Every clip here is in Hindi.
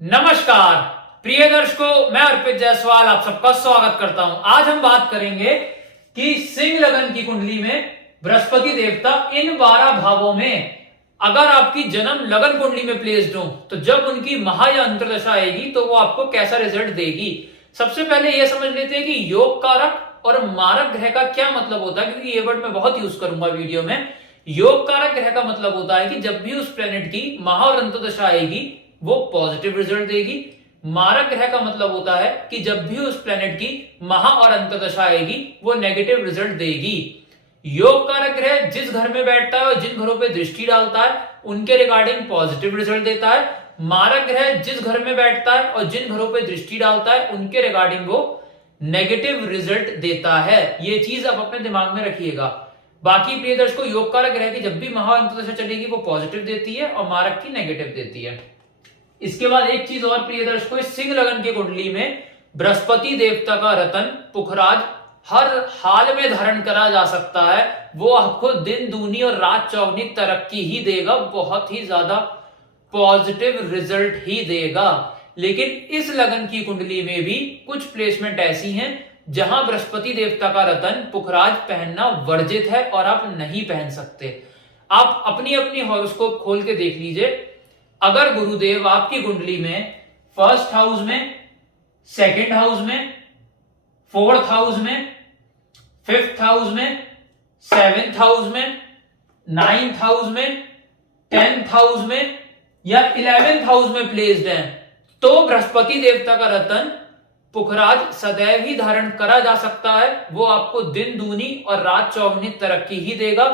नमस्कार प्रिय दर्शकों, मैं अर्पित जायसवाल आप सबका स्वागत करता हूं। आज हम बात करेंगे कि सिंह लगन की कुंडली में बृहस्पति देवता इन 12 भावों में अगर आपकी जन्म लगन कुंडली में प्लेस्ड हो तो जब उनकी महा या अंतरदशा आएगी तो वो आपको कैसा रिजल्ट देगी। सबसे पहले यह समझ लेते हैं कि योग कारक और मारक ग्रह का क्या मतलब होता है, क्योंकि ये वर्ड मैं बहुत यूज करूंगा वीडियो में। योग कारक ग्रह का मतलब होता है कि जब भी उस प्लेनेट की महा और अंतरदशा आएगी वो पॉजिटिव रिजल्ट देगी। मारक ग्रह का मतलब होता है कि जब भी उस प्लेनेट की महा और अंतरदशा आएगी वो नेगेटिव रिजल्ट देगी। योग कारक ग्रह जिस घर में बैठता है और जिन घरों पे दृष्टि डालता है उनके रिगार्डिंग पॉजिटिव रिजल्ट देता है। मारक ग्रह जिस घर में बैठता है और जिन घरों पे दृष्टि डालता है उनके रिगार्डिंग वो नेगेटिव रिजल्ट देता है। ये चीज आप अपने दिमाग में रखिएगा। बाकी प्रिय दर्शकों, योग कारक ग्रह की जब भी महा अंतरदशा चलेगी वो पॉजिटिव देती है और मारक की नेगेटिव देती है। इसके बाद एक चीज और प्रिय दर्शकों, सिंह लगन की कुंडली में बृहस्पति देवता का रतन पुखराज हर हाल में धारण करा जा सकता है। वो आपको दिन दूनी और रात चौगनी तरक्की ही देगा, बहुत ही ज्यादा पॉजिटिव रिजल्ट ही देगा। लेकिन इस लगन की कुंडली में भी कुछ प्लेसमेंट ऐसी हैं जहां बृहस्पति देवता का रतन पुखराज पहनना वर्जित है और आप नहीं पहन सकते। आप अपनी अपनी हॉरोस्कोप खोल के देख लीजिए। अगर गुरुदेव आपकी कुंडली में फर्स्ट हाउस में, सेकंड हाउस में, फोर्थ हाउस में, फिफ्थ हाउस में, सेवेंथ हाउस में, नाइन्थ हाउस में, 10th हाउस में या 11th हाउस में प्लेस्ड है तो बृहस्पति देवता का रतन पुखराज सदैव ही धारण करा जा सकता है। वो आपको दिन दूनी और रात चौगनी तरक्की ही देगा,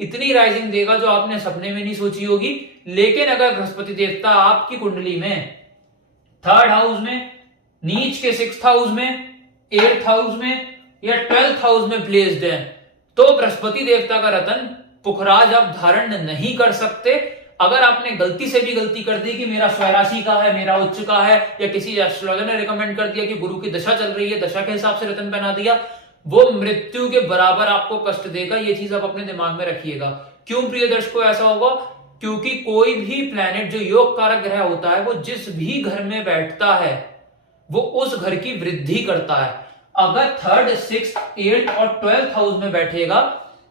इतनी राइजिंग देगा जो आपने सपने में नहीं सोची होगी। लेकिन अगर बृहस्पति देवता आपकी कुंडली में थर्ड हाउस में, नीच के 6th हाउस में, 8th हाउस में या 12th हाउस में प्लेस्ड है तो बृहस्पति देवता का रतन पुखराज आप धारण नहीं कर सकते। अगर आपने गलती से भी गलती कर दी कि मेरा स्वराशि का है, मेरा उच्च का है, या किसी एस्ट्रोलॉजर ने रिकमेंड कर दिया कि गुरु की दशा चल रही है, दशा के हिसाब से रतन पहना दिया, वो मृत्यु के बराबर आपको कष्ट देगा। ये चीज आप अपने दिमाग में रखिएगा। क्यों प्रिय दर्शकों ऐसा होगा? क्योंकि कोई भी प्लेनेट जो योग कारक ग्रह होता है वो जिस भी घर में बैठता है वो उस घर की वृद्धि करता है। अगर 3rd, 6th, 8th और 12th हाउस में बैठेगा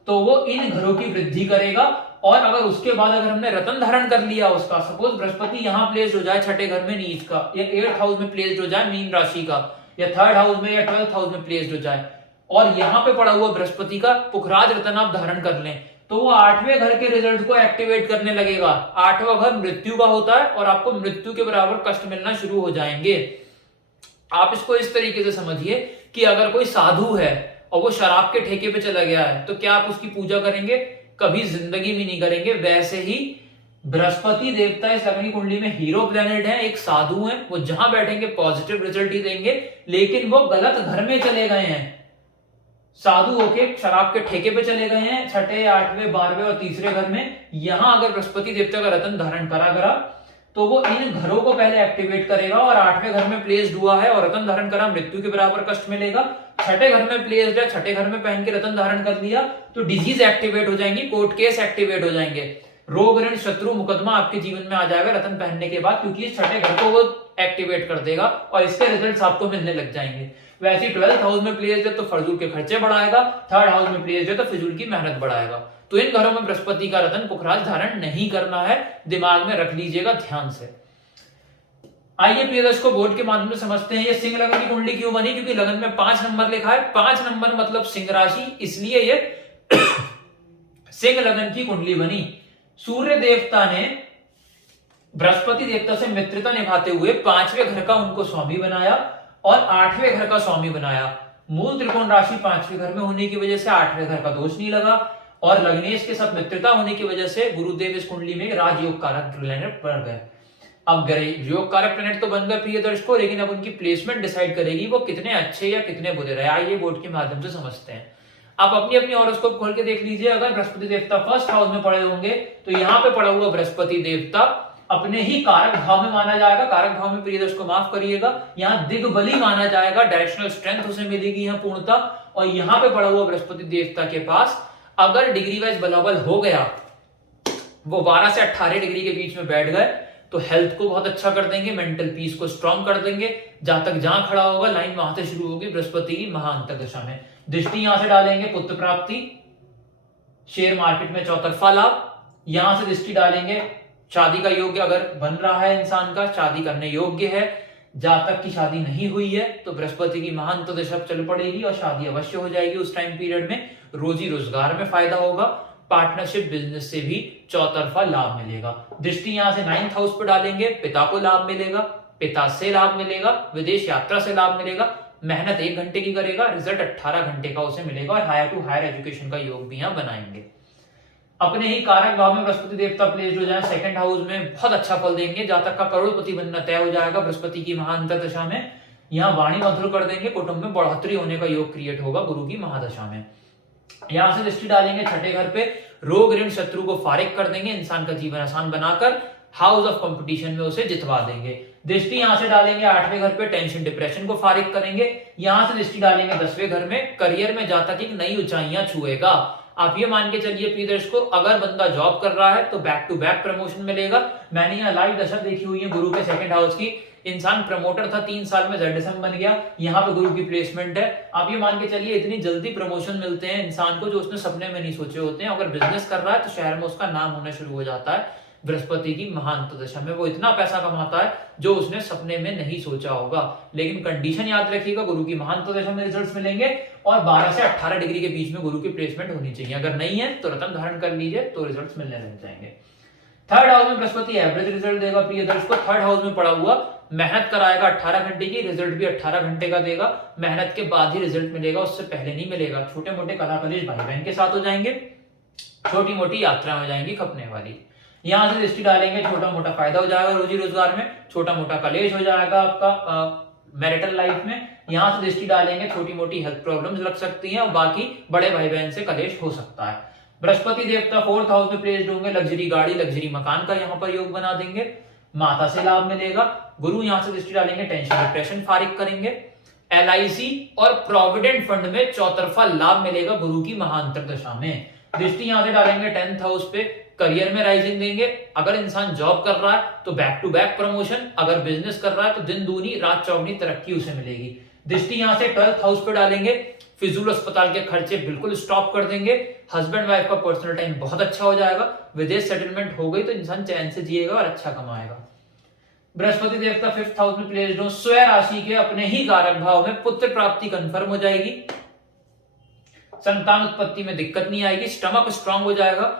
तो वो इन घरों की वृद्धि करेगा। और अगर उसके बाद अगर हमने रतन धारण कर लिया उसका, सपोज बृहस्पति यहां प्लेस्ड हो जाए 6ठे घर में नीच का, या 8th हाउस में प्लेस्ड हो जाए मीन राशि का, या 3rd हाउस में या 12th हाउस में प्लेस्ड हो जाए और यहां पे पड़ा हुआ बृहस्पति का पुखराज रतन आप धारण कर लें तो वो 8वें घर के रिजल्ट को एक्टिवेट करने लगेगा। 8वां घर मृत्यु का होता है और आपको मृत्यु के बराबर कष्ट मिलना शुरू हो जाएंगे। आप इसको इस तरीके से समझिए कि अगर कोई साधु है और वो शराब के ठेके पे चला गया है तो क्या आप उसकी पूजा करेंगे? कभी जिंदगी में नहीं करेंगे। वैसे ही बृहस्पति देवता इस लगन कुंडली में हीरो प्लेनेट है, एक साधु है, वो जहां बैठेंगे पॉजिटिव रिजल्ट ही देंगे। लेकिन वो गलत घर में चले गए हैं, साधु होके शराब के ठेके पे चले गए हैं 6ठे, 8वें, 12वें और तीसरे घर में। यहां अगर बृहस्पति देवता का रतन धारण करा तो वो इन घरों को पहले एक्टिवेट करेगा और 8वें घर में प्लेस्ड हुआ है और रतन धारण करा, मृत्यु के बराबर कष्ट मिलेगा। 6ठे घर में प्लेस्ड है, 6ठे घर में पहन के रतन धारण कर लिया तो डिजीज एक्टिवेट हो जाएंगी, कोर्ट केस एक्टिवेट हो जाएंगे, रोग ऋण शत्रु मुकदमा आपके जीवन में आ जाएगा रतन पहनने के बाद, क्योंकि इस 6ठे घर को वो एक्टिवेट कर देगा और इसके रिजल्ट्स आपको मिलने लग जाएंगे। वैसे 12th हाउस में प्लेस्ड है तो फजूल के खर्चे बढ़ाएगा, 3rd हाउस में प्लेस्ड है तो फिजूल की मेहनत बढ़ाएगा। तो इन घरों में बृहस्पति का रतन पुखराज धारण नहीं करना है, दिमाग में रख लीजिएगा ध्यान से। आइए प्रिय दर्शकों, बोर्ड के माध्यम से समझते हैं ये सिंह लगन की कुंडली क्यों बनी। क्योंकि लगन में 5 नंबर लिखा है, 5 नंबर मतलब सिंह राशि, इसलिए ये सिंह लगन की कुंडली बनी। सूर्य देवता ने बृहस्पति देवता से मित्रता निभाते हुए 5वें घर का उनको स्वामी बनाया और 8वें घर का स्वामी बनाया। मूल त्रिकोण राशि 5वें घर में होने की वजह से 8वें घर का दोष नहीं लगा और लग्नेश के साथ मित्रता होने की वजह से गुरुदेव इस कुंडली में राजयोग कारक प्लेनेट बन गए। अब योग कारक प्लेनेट तो बन गए प्रिय दर्शकों, लेकिन अब उनकी प्लेसमेंट डिसाइड करेगी वो कितने अच्छे या कितने बुरे रहे। आइए बोर्ड के माध्यम से समझते हैं। आप अपनी अपनी हॉरोस्कोप खोल के देख लीजिए। अगर बृहस्पति देवता फर्स्ट हाउस में पड़े होंगे तो यहाँ पे पड़ा हुआ बृहस्पति देवता अपने ही कारक भाव में माना जाएगा। कारक भाव में प्रिय दर्शकों माफ करिएगा, यहाँ दिग्बली माना जाएगा, डायरेक्शनल स्ट्रेंथ उसे मिलेगी यहाँ पूर्णता। और यहाँ पे पड़ा हुआ बृहस्पति देवता के पास अगर डिग्री वाइज बलाबल हो गया, वो 12 से 18 डिग्री के बीच में बैठ गए तो हेल्थ को बहुत अच्छा कर देंगे, मेंटल पीस को स्ट्रांग कर देंगे। जहां तक जहां खड़ा होगा लाइन वहां से शुरू होगी बृहस्पति की महाअंतर दशा में। दृष्टि यहां से डालेंगे पुत्र प्राप्ति, शेयर मार्केट में चौतरफा लाभ। यहां से दृष्टि डालेंगे शादी का योग्य अगर बन रहा है इंसान का, शादी करने योग्य है। जहां तक की शादी नहीं हुई है तो बृहस्पति की महाअंतर दशा चल पड़ेगी और शादी अवश्य हो जाएगी उस टाइम पीरियड में। रोजी रोजगार में फायदा होगा, पार्टनरशिप बिजनेस से भी चौतरफा लाभ मिलेगा। दृष्टि यहां से 9th हाउस पर डालेंगे, पिता को लाभ मिलेगा, पिता से लाभ मिलेगा, विदेश यात्रा से लाभ मिलेगा। मेहनत 1 घंटे की करेगा, रिजल्ट 18 घंटे का उसे मिलेगा और हायर टू हायर एजुकेशन का योग भी यहां बनाएंगे। अपने ही कारक भाव में बृहस्पति देवता प्लेस्ड हो जाए 2nd हाउस में, बहुत अच्छा फल देंगे। जहां तक का करोड़पति बनना तय हो जाएगा बृहस्पति की महाअंतर दशा में। यहाँ वाणी मधुर कर देंगे, कुटुंब में बढ़ोतरी होने का योग क्रिएट होगा गुरु की महादशा में। यहां से दृष्टि डालेंगे 6ठे घर पे, रोग ऋण शत्रु को फारिग कर देंगे, इंसान का जीवन आसान बनाकर हाउस ऑफ कंपटीशन में उसे जितवा देंगे। दृष्टि यहां से डालेंगे 8वें घर पे, टेंशन डिप्रेशन को फारिग करेंगे। यहां से दृष्टि डालेंगे 10वें घर में, करियर में जाता कि नई ऊंचाइयां छुएगा। आप ये मान के चलिए प्रिय दर्शकों, अगर बंदा जॉब कर रहा है तो बैक टू बैक प्रमोशन मिलेगा। मैंने यहाँ लाइव दशा देखी हुई है गुरु के 2nd हाउस की। इंसान प्रमोटर था, 3 साल में ZSM बन गया। यहाँ पे गुरु की प्लेसमेंट है। आप ये मान के चलिए इतनी जल्दी प्रमोशन मिलते हैं इंसान को जो उसने सपने में नहीं सोचे होते हैं। अगर बिजनेस कर रहा है तो शहर में उसका नाम होना शुरू हो जाता है। बृहस्पति की महाअंतर दशा में वो इतना पैसा कमाता है जो उसने सपने में नहीं सोचा होगा। लेकिन कंडीशन याद रखिएगा, गुरु की महाअंतर दशा में रिजल्ट्स मिलेंगे और 12 से 18 डिग्री के बीच में गुरु की प्लेसमेंट होनी चाहिए। अगर नहीं है तो रत्न धारण कर लीजिए तो रिजल्ट्स मिलने लग जाएंगे। 3rd हाउस में बृहस्पति एवरेज रिजल्ट देगा प्रिय दर्शकों। 3rd हाउस में पड़ा हुआ मेहनत कराएगा 18 घंटे की, रिजल्ट भी 18 घंटे का देगा। मेहनत के बाद ही रिजल्ट मिलेगा, उससे पहले नहीं मिलेगा। छोटे मोटे कला कलेश भाई बहन के साथ हो जाएंगे, छोटी मोटी यात्रा हो जाएंगी खपने वाली। यहां से दृष्टि डालेंगे, छोटा मोटा फायदा हो जाएगा रोजी रोजगार में, छोटा मोटा कलेश हो जाएगा आपका मैरिटल लाइफ में। यहां से दृष्टि डालेंगे, छोटी मोटी हेल्थ प्रॉब्लम्स लग सकती हैं और बाकी बड़े भाई बहन से कलेश हो सकता है। बृहस्पति देवता 4th हाउस में प्लेस्ड होंगे, लग्जरी गाड़ी लग्जरी मकान का यहाँ पर योग बना देंगे। माता से लाभ मिलेगा। गुरु यहां से दृष्टि डालेंगे, टेंशन डिप्रेशन फारिग करेंगे। LIC और प्रोविडेंट फंड में चौतरफा लाभ मिलेगा गुरु की महाअंतर दशा में। दृष्टि यहां से डालेंगे 10th हाउस पे, करियर में राइजिंग देंगे। अगर इंसान जॉब कर रहा है तो बैक टू बैक प्रमोशन, अगर बिजनेस कर रहा है तो दिन दूनी रात चौगनी तरक्की उसे मिलेगी। दृष्टि यहां से 12th हाउस पे डालेंगे, फिजूल अस्पताल के खर्चे बिल्कुल स्टॉप कर देंगे। हस्बैंड वाइफ का पर्सनल टाइम बहुत अच्छा हो जाएगा। विदेश सेटलमेंट हो गई तो इंसान चैन से जिएगा और अच्छा कमाएगा। बृहस्पति देवता 5th हाउस में प्लेस्ड हो, स्वयं राशि के अपने ही कारक भाव में पुत्र प्राप्ति कंफर्म हो जाएगी। संतान उत्पत्ति में दिक्कत नहीं आएगी, स्टमक स्ट्रांग हो जाएगा,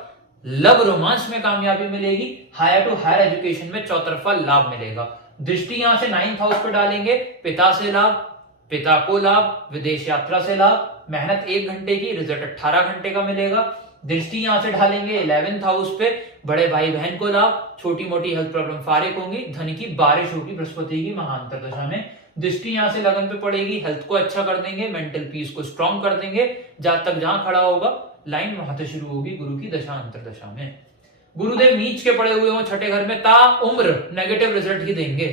लव रोमांस में कामयाबी मिलेगी, हायर टू हायर एजुकेशन में चौतरफा लाभ मिलेगा। दृष्टि यहां से 9th हाउस पर डालेंगे, पिता से लाभ, पिता को लाभ, विदेश यात्रा से लाभ। मेहनत 1 घंटे की, रिजल्ट 18 घंटे का मिलेगा। दृष्टि यहां से ढालेंगे 11th हाउस पे, बड़े भाई बहन को लाभ, छोटी मोटी हेल्थ प्रॉब्लम फारिग होंगी, धन की बारिश होगी बृहस्पति की महाअंतर दशा में। दृष्टि यहां से लगन पे पड़ेगी, हेल्थ को अच्छा कर देंगे, मेंटल पीस को स्ट्रांग कर देंगे। जहां तक जहां खड़ा होगा लाइन वहां से शुरू होगी गुरु की दशा अंतर दशा में। गुरुदेव नीच के पड़े हुए हो 6ठे घर में, ता उम्र नेगेटिव रिजल्ट ही देंगे,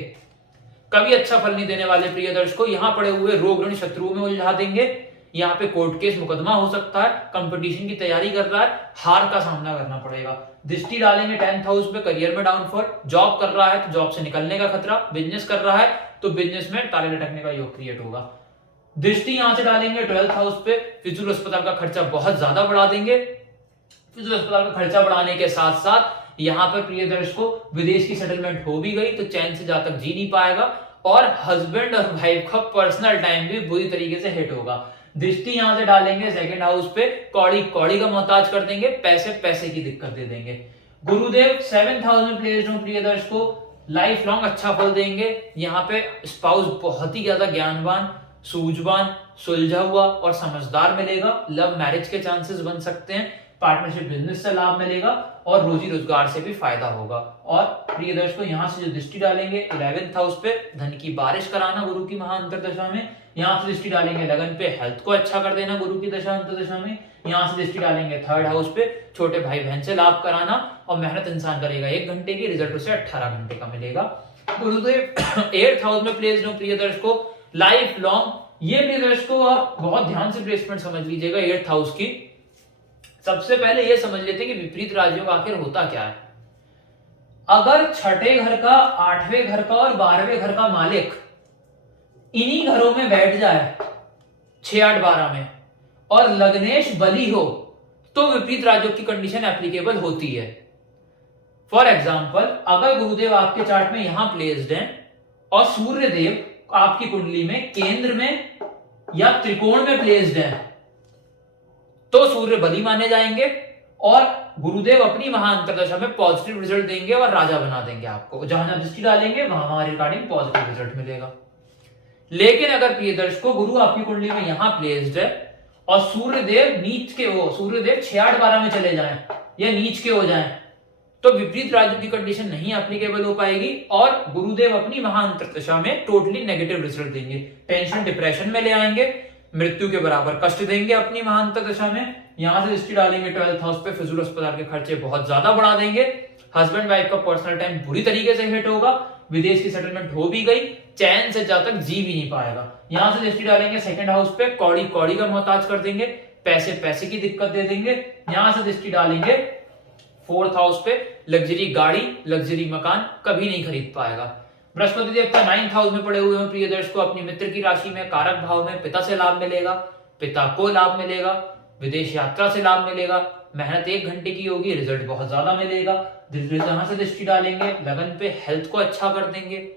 कभी अच्छा फल नहीं देने वाले प्रिय दर्शकों। यहां पड़े हुए रोग ऋण शत्रुओं में उलझा देंगे। यहाँ पे कोर्ट केस मुकदमा हो सकता है, कंपटीशन की तैयारी कर रहा है, हार का सामना करना पड़ेगा। दृष्टि डालेंगे 10th हाउस पे, करियर में डाउनफॉल, जॉब कर रहा है तो जॉब से निकलने का खतरा, बिजनेस कर रहा है तो बिजनेस में ताले लटकने का योग क्रिएट होगा। दृष्टि यहां से डालेंगे 12th हाउस पे, फिजूल अस्पताल का खर्चा बहुत ज्यादा बढ़ा देंगे। फिजूल अस्पताल का खर्चा बढ़ाने के साथ साथ यहाँ पर प्रिय दर्शकों विदेश की सेटलमेंट हो भी गई तो चैन से जहां तक जी नहीं पाएगा और हस्बैंड और वाइफ का पर्सनल टाइम भी बुरी तरीके से हिट होगा। दृष्टि यहां से डालेंगे 2nd हाउस पे, कौड़ी कौड़ी का मोहताज कर देंगे, पैसे पैसे की दिक्कत दे देंगे। गुरुदेव 7th हाउस में प्लेस्ड हो प्रिय दर्शकों, लाइफ लॉन्ग अच्छा फल देंगे। यहाँ पे स्पाउस बहुत ही ज्यादा ज्ञानवान, सूझवान, सुलझा हुआ और समझदार मिलेगा। लव मैरिज के चांसेस बन सकते हैं, पार्टनरशिप बिजनेस से लाभ मिलेगा और रोजी रोजगार से भी फायदा होगा। और प्रिय दर्शकों यहाँ से जो दृष्टि डालेंगे 11th हाउस पे, धन की बारिश कराना गुरु की महाअंतर दशा में। यहाँ से दृष्टि डालेंगे लगन पे, हेल्थ को अच्छा कर देना गुरु की दशा अंतर दशा में। यहाँ से दृष्टि डालेंगे 3rd हाउस पे, छोटे भाई बहन से लाभ कराना और मेहनत इंसान करेगा 1 घंटे की, रिजल्ट उसे 18 घंटे का मिलेगा। गुरुदेव 8th हाउस में प्लेस्ड हो प्रिय दर्शकों, लाइफ लॉन्ग। ये प्रिय दर्शकों आप बहुत ध्यान से प्लेसमेंट समझ लीजिएगा 8th हाउस की। सबसे पहले ये समझ लेते हैं कि विपरीत राजयोग आखिर होता क्या है। अगर छठे घर का, आठवें घर का और 12वें घर का मालिक इन्हीं घरों में बैठ जाए 6, 8, 12 में और लग्नेश बली हो तो विपरीत राजयोग की कंडीशन एप्लीकेबल होती है। फॉर एग्जाम्पल, अगर गुरुदेव आपके चार्ट में यहां प्लेस्ड हैं और सूर्य देव आपकी कुंडली में केंद्र में या त्रिकोण में प्लेस्ड हैं तो सूर्य बली माने जाएंगे और गुरुदेव अपनी महाअंतरदशा में पॉजिटिव रिजल्ट देंगे और राजा बना देंगे आपको। जहां जहां दृष्टि डालेंगे वहां रिगार्डिंग पॉजिटिव रिजल्ट मिलेगा। लेकिन अगर प्रिय दर्शकों गुरु आपकी कुंडली में यहां प्लेस्ड है और सूर्यदेव नीच के हो, सूर्यदेव 6, 8, 12 में चले जाएं या नीच के हो जाएं तो विपरीत राजयोग की कंडीशन नहीं एप्लीकेबल हो पाएगी और गुरुदेव अपनी महाअंतरदशा में टोटली नेगेटिव रिजल्ट देंगे। टेंशन डिप्रेशन में ले आएंगे, मृत्यु के बराबर कष्ट देंगे अपनी महाअंतरदशा में। यहां से दृष्टि डालेंगे 12th हाउस पे, फिजूल अस्पताल के खर्चे बहुत ज्यादा बढ़ा देंगे। हस्बैंड वाइफ का पर्सनल टाइम बुरी तरीके से हिट होगा। विदेश की सेटलमेंट हो भी गई, चैन से जब तक जी भी नहीं पाएगा। यहां से दृष्टि डालेंगे 2nd हाउस पे, कौड़ी कौड़ी का मोहताज कर देंगे, पैसे की दिक्कत दे देंगे। यहां से दृष्टि डालेंगे 4th हाउस पे, लग्जरी गाड़ी, लग्जरी मकान कभी नहीं खरीद पाएगा। बृहस्पति देवता 9th हाउस में पड़े हुए हैं प्रिय दर्शकों, अपनी मित्र की राशि में कारक भाव में पिता से लाभ मिलेगा, पिता को लाभ मिलेगा, विदेश यात्रा से लाभ मिलेगा, मेहनत 1 घंटे की होगी, रिजल्ट बहुत ज्यादा मिलेगा। यहां से दृष्टि डालेंगे लगन पे, हेल्थ को अच्छा कर देंगे,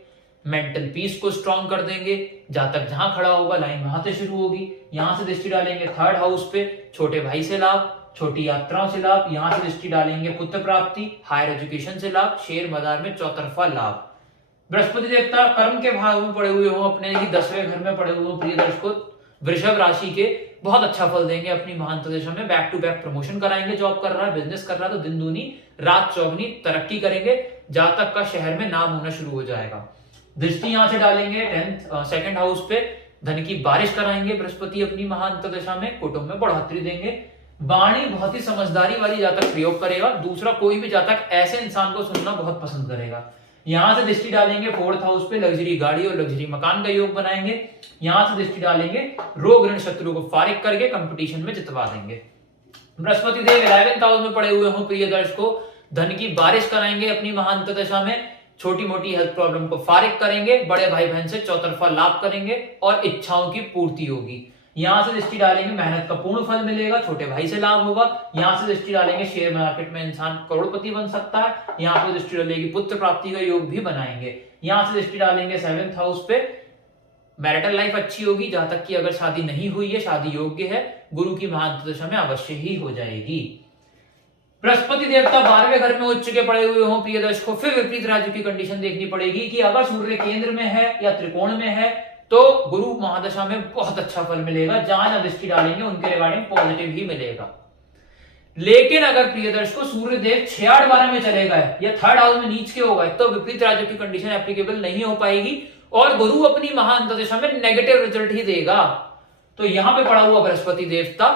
मेंटल पीस को स्ट्रॉन्ग कर देंगे। जातक जहां खड़ा होगा लाइन वहां से शुरू होगी। यहां से दृष्टि डालेंगे 3rd हाउस पे, छोटे भाई से लाभ, छोटी यात्राओं से लाभ। यहां से दृष्टि डालेंगे पुत्र प्राप्ति, हायर एजुकेशन से लाभ, शेयर बाजार में चौतरफा लाभ। बृहस्पति देवता कर्म के भाव में पड़े हुए हो, अपने 10वें घर में पड़े हुए हो प्रिय दर्शकों, वृषभ राशि के, बहुत अच्छा फल देंगे अपनी महाअंतरदशा में। बैक टू बैक प्रमोशन कराएंगे, जॉब कर रहा है, बिजनेस कर रहा है तो दिन दूनी रात चौगनी तरक्की करेंगे। जातक का शहर में नाम होना शुरू हो जाएगा। दृष्टि यहां से डालेंगे 2nd हाउस पे, धन की बारिश कराएंगे बृहस्पति अपनी महाअंतरदशा में, कुटुंब में बढ़ोतरी देंगे। वाणी बहुत ही समझदारी वाली जातक प्रयोग करेगा। दूसरा कोई भी जातक ऐसे इंसान को सुनना बहुत पसंद करेगा। यहां से दृष्टि डालेंगे 4th हाउस पे, लग्जरी गाड़ी और लग्जरी मकान का योग बनाएंगे। यहां से दृष्टि डालेंगे रोग ऋण शत्रु को फारिग करके कंपटीशन में जितवा देंगे। बृहस्पति देव 11th हाउस में पड़े हुए हो प्रिय दर्शकों, धन की बारिश कराएंगे अपनी महाअंतरदशा में, छोटी मोटी हेल्थ प्रॉब्लम को फारिग करेंगे, बड़े भाई बहन से चौतरफा लाभ करेंगे और इच्छाओं की पूर्ति होगी। यहां से दृष्टि डालेंगे मेहनत का पूर्ण फल मिलेगा, छोटे भाई से लाभ होगा। यहां से दृष्टि डालेंगे शेयर मार्केट में इंसान करोड़पति बन सकता है। यहां पर दृष्टि डालेगी पुत्र प्राप्ति का योग भी बनाएंगे। यहां से दृष्टि डालेंगे 7th हाउस पे, मैरिटल लाइफ अच्छी होगी। जहां तक कि अगर शादी नहीं हुई है, शादी योग्य है, गुरु की महाअंतरदशा में अवश्य ही हो जाएगी। बृहस्पति देवता 12वें घर में उच्च के पड़े हुए हों प्रिय दर्शकों, फिर विपरीत राजयोग की कंडीशन देखनी पड़ेगी कि अगर सूर्य केंद्र में है या त्रिकोण में है तो गुरु महादशा में बहुत अच्छा फल मिलेगा। जहां दृष्टि डालेंगे उनके रिगार्डिंग पॉजिटिव ही मिलेगा। लेकिन अगर प्रिय दर्शकों सूर्य देव 6, 8, 12 में चले गए या 3rd हाउस में नीच के हो गए तो विपरीत राजयोग की कंडीशन एप्लीकेबल नहीं हो पाएगी और गुरु अपनी महाअंतरदशा में नेगेटिव रिजल्ट ही देगा। तो यहां पे पड़ा हुआ बृहस्पति देवता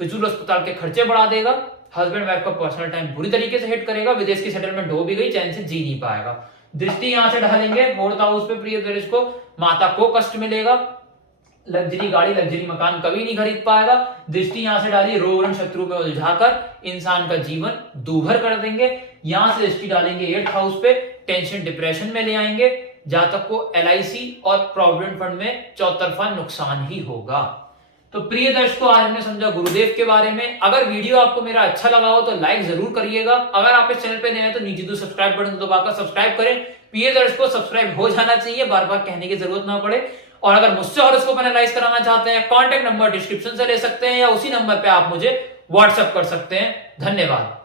फिजूल अस्पताल के खर्चे बढ़ा देगा, हस्बैंड वाइफ का पर्सनल टाइम बुरी तरीके से हिट करेगा, विदेश की सेटलमेंट हो भी गई, चैन से जी नहीं पाएगा। दृष्टि यहां से डालेंगे 4th हाउस पे प्रिय दर्शकों, माता को कष्ट मिलेगा, लग्जरी गाड़ी लग्जरी मकान कभी नहीं खरीद पाएगा। दृष्टि यहां से डाली रोग ऋण शत्रु में उलझाकर इंसान का जीवन दूभर कर देंगे। यहां से दृष्टि डालेंगे 8th हाउस पे, टेंशन डिप्रेशन में ले आएंगे। जातक को LIC और प्रोविडेंट फंड में चौतरफा नुकसान ही होगा। तो प्रिय दर्शकों आज हमने समझा गुरुदेव के बारे में। अगर वीडियो आपको मेरा अच्छा लगा हो तो लाइक जरूर करिएगा। अगर आप इस चैनल पे नए हैं तो नीचे जो सब्सक्राइब बटन दबाकर सब्सक्राइब करें। प्रिय दर्शकों सब्सक्राइब हो जाना चाहिए, बार बार कहने की जरूरत ना पड़े। और अगर मुझसे हॉरोस्कोप एनालाइज कराना चाहते हैं, कॉन्टैक्ट नंबर डिस्क्रिप्शन से ले सकते हैं या उसी नंबर पे आप मुझे व्हाट्सएप कर सकते हैं। धन्यवाद।